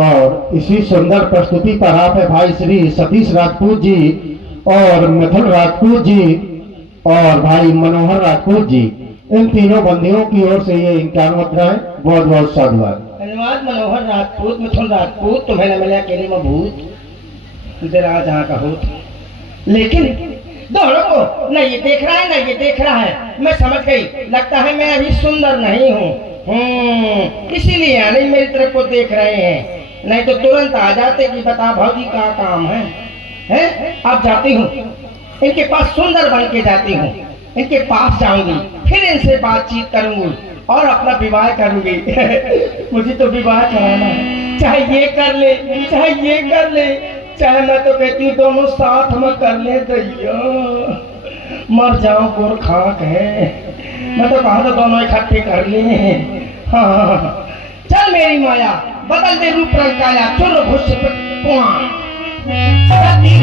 और इसी सुंदर प्रस्तुति पर आप है भाई श्री सतीश राजपूत जी और मिथुन राजपूत जी और भाई मनोहर राजपूत जी, इन तीनों बंदियों की ओर से ये 51 मुद्राएं। बहुत बहुत साधुवाद। धन्यवाद मनोहर राजपूत, मिथुन राजपूत। तुम्हें न मिला अकेले में भूत, तुझे राज जहाँ का हो। लेकिन दोनों को न ये देख रहा है न ये देख रहा है। मैं समझ गई, लगता है मैं अभी सुंदर नहीं हूँ, इसीलिए नहीं मेरी तरफ को देख रहे हैं। नहीं तो तुरंत आ जाते कि बता भाजी क्या काम है, हैं? अब जाती हूँ, इनके पास सुंदर बन के जाती हूँ, इनके पास जाऊंगी, फिर इनसे बातचीत करूंगी और अपना विवाह करूंगी। मुझे तो विवाह कराना है, चाहे ये कर ले चाहे ये कर ले, चाहे मैं तो कहती हूँ दोनों साथ में कर ले। दैया मर जाऊं गोर खाक है, मैं तो कहा था दोनों इकट्ठे कर ले। हाँ चल मेरी माया बदल दे रूप रंग काया, चलो घुस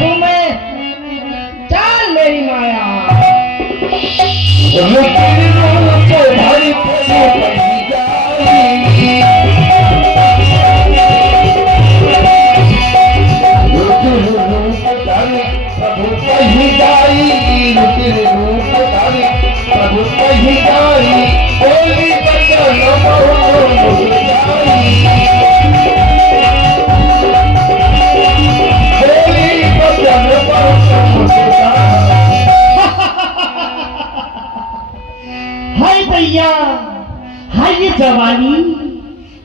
हूँ मैं, चल मेरी माया। हाय भैया, हाय ये जवानी,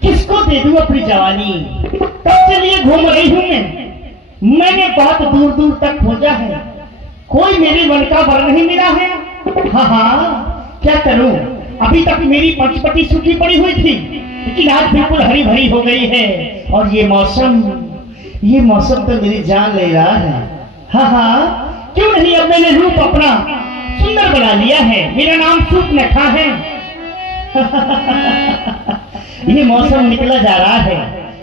किसको दे दूं अपनी जवानी। तब से लिए घूम रही हूं मैंने बहुत दूर दूर तक खोजा है, कोई मेरे मन का वर नहीं मिला है। हाँ क्या करूं, अभी तक मेरी पंचपटी सूखी पड़ी हुई थी, लेकिन आज बिल्कुल हरी भरी हो गई है। और ये मौसम तो मेरी जान ले रहा है। हाँ क्यों नहीं, अब मैंने रूप अपना सुंदर बना लिया है, मेरा नाम सूर्पनखा है। ये मौसम निकला जा रहा है,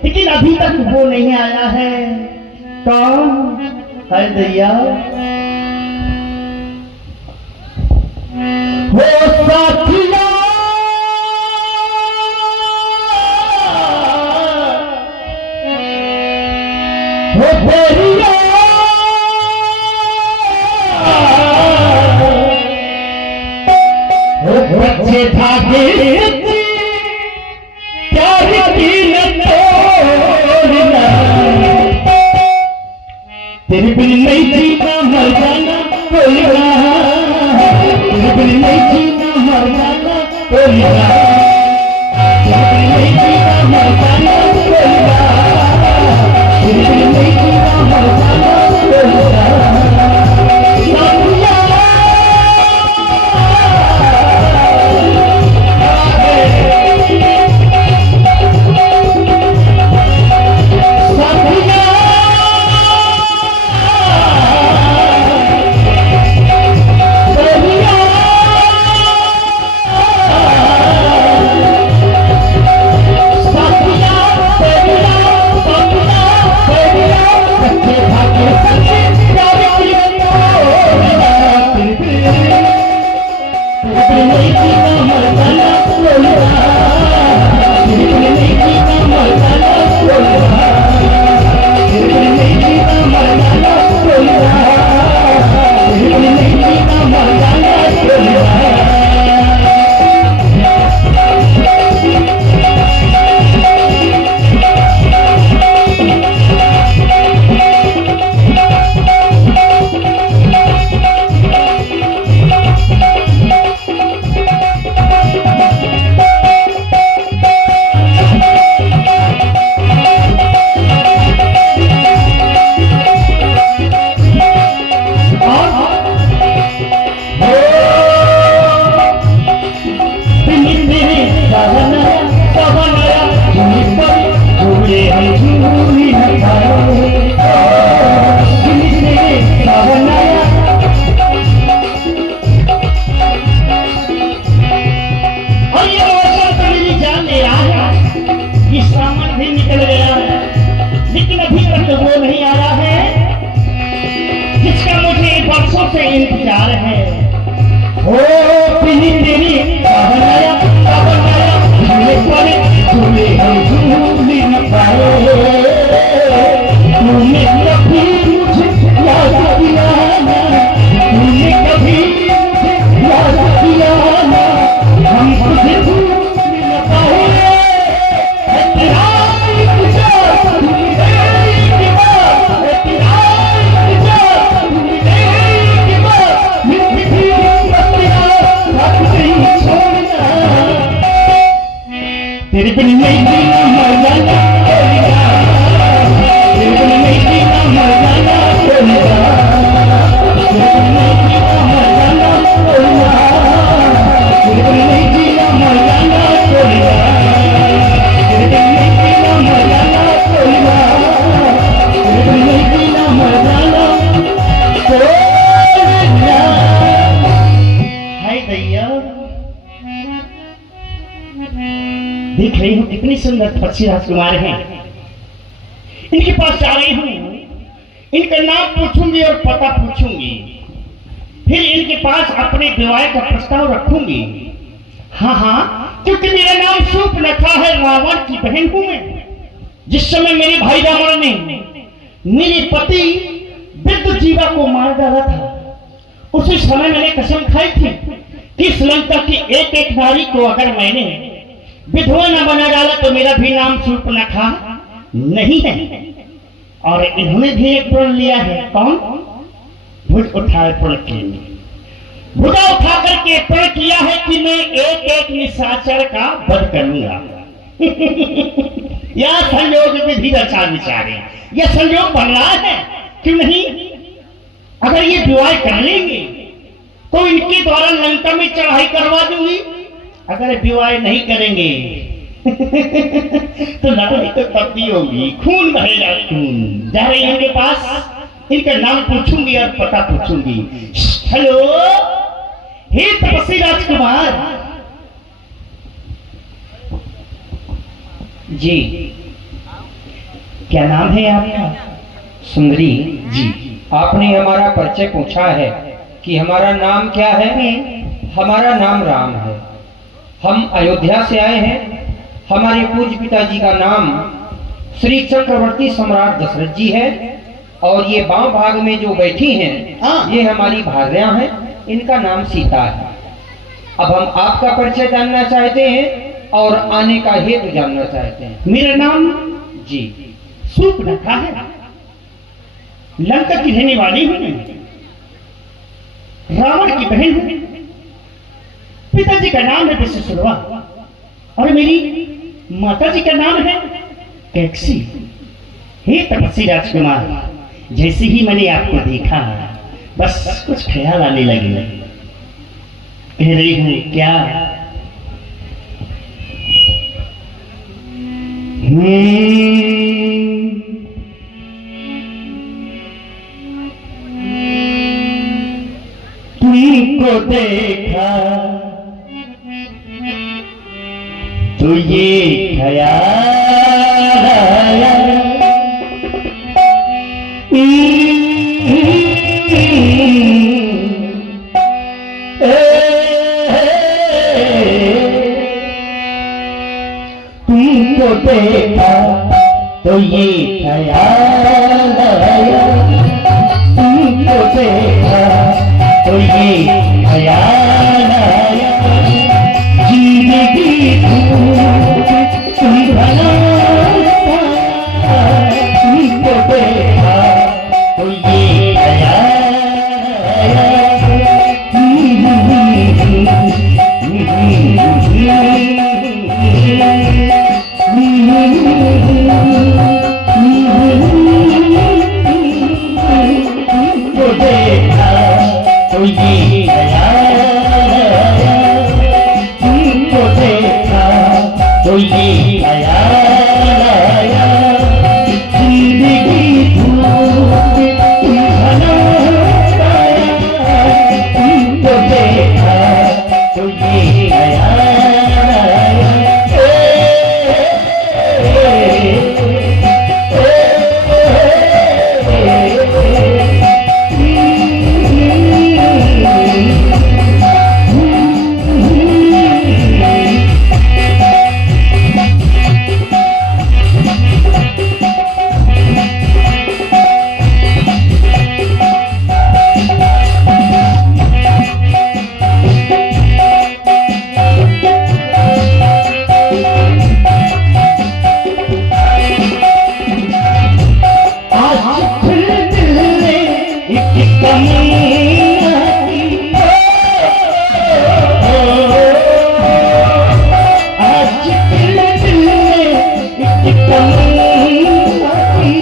लेकिन अभी तक वो नहीं आया है। कौन है दैया? वो साथिया वो भेड़िया बच्चे धागे प्यार की तोड़ना, तेरे बिन नहीं जीना मर जाना कोई रहा, तेरे बिन नहीं जीना मर जाना कोई रहा, तेरे बिन नहीं जीना मर जाना कोई रहा, तेरे बिन नहीं जीना मर जाना कोई रहा। से इंतजार है। ओ पीली तेरी बनाया झूले पर झूले हम झूले न पाए। तूने कभी मुझे याद किया ना, तूने कभी मुझे याद किया ना, हम तुझे भूल न पाए। तेरा इंतजार भूलने के बाद, तेरा इंतजार भूलने के बाद, मिट्टी तेरा साथ नहीं छोड़ना। तेरे बिन नहीं जीना मर जाना कोरिया, तेरे बिन नहीं जीना मर जाना कोरिया, तेरे बिन नहीं जीना मर जाना कोरिया, तेरे बिन नहीं जीना मर जाना कोरिया, तेरे बिन नहीं जीना मर जाना कोरिया, तेरे बिन नहीं जीना मर जाना कोरिया। हाय दैया, देख रही हूँ कितनी सुंदर पक्षी राजकुमार हैं। इनके पास जा रही हूँ, इनका नाम पूछूंगी और पता पूछूंगी, फिर इनके पास अपने विवाह का प्रस्ताव रखूंगी। हाँ हाँ, क्योंकि मेरा नाम सूर्पनखा है, रावण की बहन हूं मैं। जिस समय मेरे भाई रावण ने मेरे पति विद्युजीवा को मार डाला था, उसी समय मैंने कसम खाई थी कि इस लंका की एक एक नारी को अगर मैंने विधवा न बना डाला तो मेरा भी नाम सूर्पनखा नहीं है। और इन्होंने भी एक प्रण लिया है। कौन? भुज उठाए प्रण किए, भुजा उठा करके प्रण किया है कि मैं एक एक निशाचर का वध करूंगा। यह संयोग विधि रचा विचारे, यह संयोग बन रहा है। क्यों नहीं? अगर ये विवाह कर लेंगे तो इनके द्वारा लंका में चढ़ाई करवा दूंगी। अगर विवाह नहीं करेंगे तो लड़ाई तो तब भी होगी, खून बहेगा खून। जा रही इनके पास, इनका नाम पूछूंगी और पता पूछूंगी। हेलो, हे तपस्वी राजकुमार जी, क्या नाम है आपका? सुंदरी जी, आपने हमारा परिचय पूछा है कि हमारा नाम क्या है। हमारा नाम राम है। हम अयोध्या से आए हैं। हमारे पूज्य पिताजी का नाम श्री चक्रवर्ती सम्राट दशरथ जी है, और ये बाम भाग में जो बैठी हैं ये हमारी भार्या हैं। इनका नाम सीता है। अब हम आपका परिचय जानना चाहते हैं और आने का हेतु जानना चाहते हैं। मेरा नाम जी सूर्पनखा है, लंका की रहने वाली हूं मैं, रावण की बहन हूं। पिताजी का नाम है विश्वसुरवा और मेरी माताजी का नाम है कैकसी। हे तपस्वी राजकुमार, जैसे ही मैंने आपको देखा बस कुछ ख्याल आने लगे। कह रही हूं क्या? तुमको देखा तो ये ख्याल आया, तुमको देखा तो ये ख्याल आया, तुमको देखा तो ये ख्याल आया, जिंदगी तुम भला तुमको देखा तो ये ख्याल आया। तुमको देखा तो ये ख्याल आया, तुमको देखा तो ये ख्याल आया, जिंदगी तुम भला पाया, तुमको देखा तो ये ख्याल आया। तमन्ना की। आज दिल में एक तमन्ना की,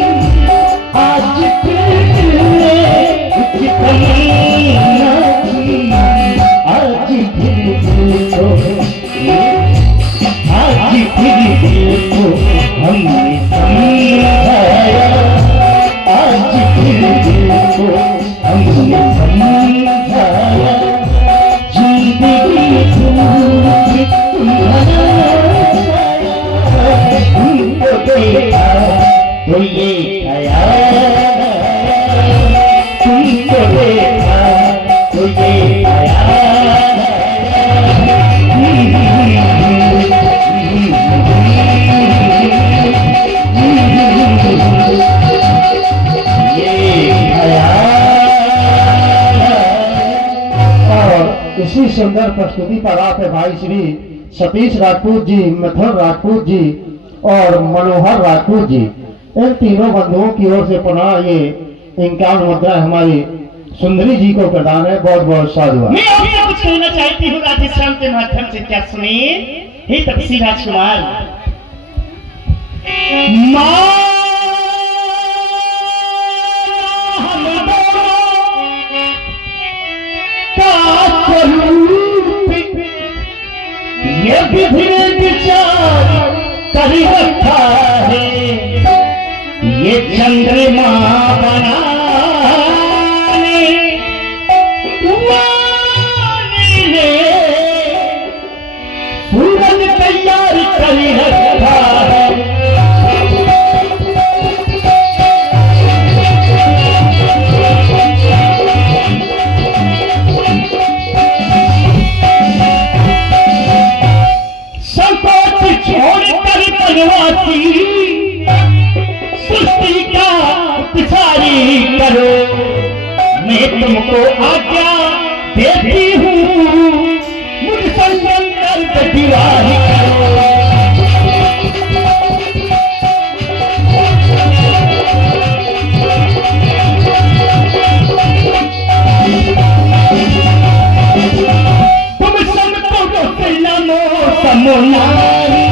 आज दिल में एक तमन्ना की, आज दिल को, आज दिल को हमने समझाया, आज दिल को हमने समझाया, जिंदगी तुमको देखा तो ये ख्याल, तुमको देखा तो ये और इसी सुंदर प्रस्तुति पर आप भाई श्री सतीश राजपूत जी, मिथुन राजपूत जी और मनोहर राजपूत जी, इन तीनों बंधुओं की ओर से पुनः ये 51 मुद्रा हमारी सुंदरी जी को प्रदान है। बहुत बहुत साधुवाद। मैं अभी कुछ कहना चाहती हूँ राधेश्याम के माध्यम से, क्या सुनिए। हे तपसी राजकुमार, माँ हम दोनों का स्वरूप ये विधि ने विचार कर रखा है, ये चंद्रमा बनाने वाले ने सूरज तैयार कर रखा है। संकोच छोड़कर बनवासी सृष्टि का प्रसारी करो, मैं तुमको आज्ञा देती हूँ, मुझ संगम कर विवाह करो। तुम सबको सलामो समोनारी,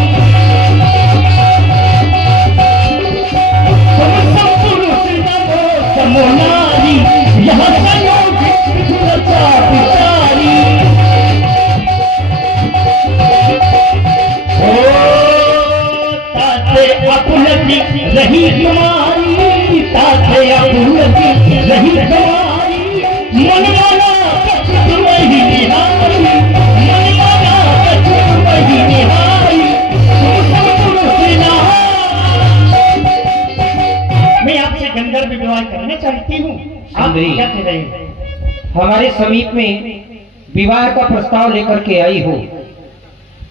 तुम सब पुरुष नमो समोनारी, यहाँ संयोग रचा विचारी। ओ ताते अपुलकी रही तुम्हारी, ताते अपुलकी रही तुम्हारी, मनमाना कच्छ वही निहारी, मनमाना कच्छ वही निहारी, तुम सब पुरुष नहारी। मैं आपसे गंधर्व विवाह करना चाहती हूँ, आप सुंदरी, क्या कह रहे हैं? हमारे समीप में विवाह का प्रस्ताव लेकर के आई हो।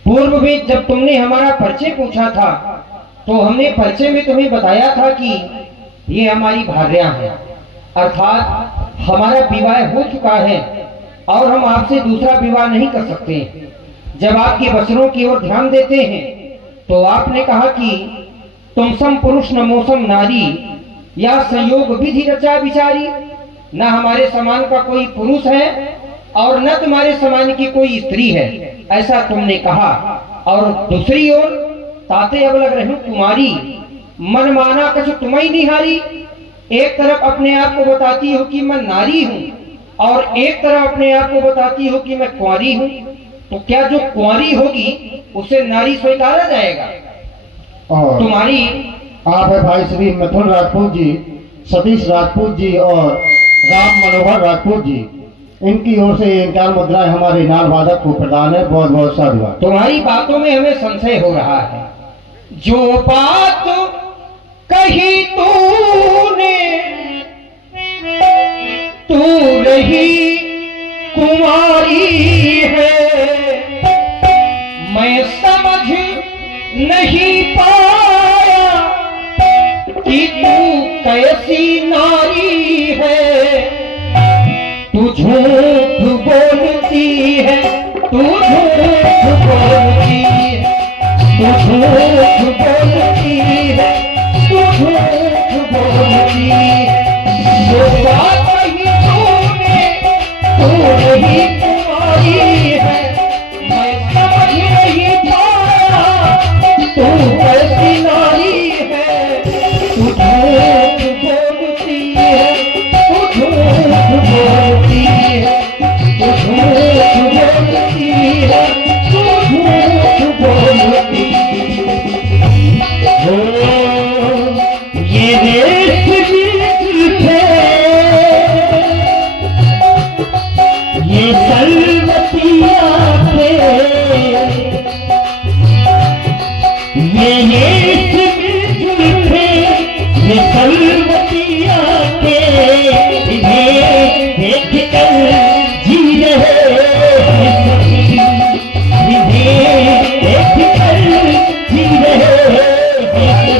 पूर्व में जब तुमने हमारा परिचय पूछा था तो हमने परिचय में तुम्हें बताया था कि ये हमारी भार्या है, अर्थात हमारा विवाह हो चुका है और हम आपसे दूसरा विवाह नहीं कर सकते। जब आपके वचनों की ओर ध्यान देते हैं तो आपने कहा कि तुम सम पुरुष न मौसम नारी, या संयोग विधि रचा विचारी, न हमारे समान का कोई पुरुष है और न तुम्हारे समान की कोई स्त्री है, ऐसा तुमने कहा। और दूसरी ओर ताते अब लग रही तुम्हारी, मन माना कछु तुम्हें निहारी। एक तरफ अपने आप को बताती हो कि मैं नारी हूँ और एक तरफ अपने आप को बताती हो कि मैं कुंवारी हूँ, तो क्या जो कुंवारी होगी उसे नारी स्वीकारा जाएगा? और तुम्हारी आप है भाई श्री मिथुन राजपूत जी, सतीश राजपूत जी और राम मनोहर राजपूत जी, इनकी ओर से 51 मुद्राएं हमारे नाल वादक को प्रदान है। बहुत बहुत साधुवाद। तुम्हारी बातों में हमें संशय हो रहा है। जो बात कही तूने, तू रही कुमारी है, मैं समझ नहीं पाया कि तू कैसी नारी है। तू झूठ बोलती है, तू झूठ बोलती है, तू झूठ बोलती है, तू झूठ बोलती है। जो बात कही तू बोलती है, तू झूठ बोलती है, तू झूठ बोलती हो ये रेशमी जुल्फे, ये सलवती आंखें, ये रेशमी जुल्फे, ये सलवती आंखें, इन्हें देख कर जी रहे हैं सभी, इन्हें देख कर जी रहे हैं सभी।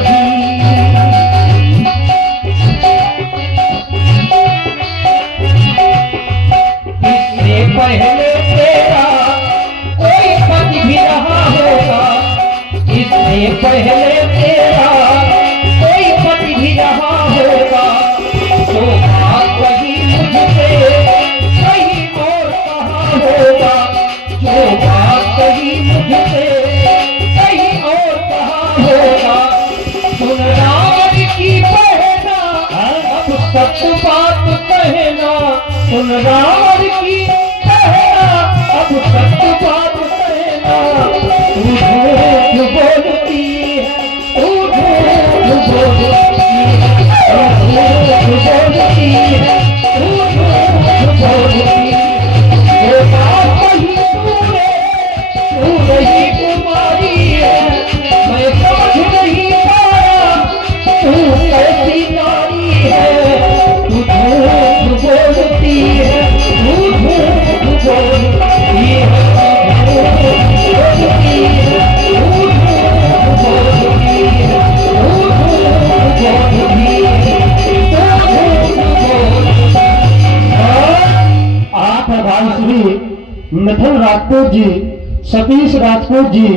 इससे पहले तेरा कोई पति भी रहा होगा, इससे पहले तेरा कोई पति भी रहा होगा, जो बात कही मुझसे कहीं और कहा होगा, जो बात कही मुझसे कहीं और कहा होगा। सुन रावण की बहना अब सत्य बात कहना, सुन रावण की बहना अब सत्य बात कहना। तू झूठ बोलती है, तू झूठ बोलती है, तू झूठ बोलती है, तू झूठ बोलती है। जो बात कही तूने, तू नहीं कुमारी है, मैं समझ नहीं पाया तू कैसी नारी है। तू झूठ बोलती है, तू झूठ बोलती है, झूठ बोलती है, तू झूठ बोलती है, तू झूठ बोलती है, तू झूठ बोलती है। आप है भाई श्री मिथुन राजपूत जी, सतीश राजपूत जी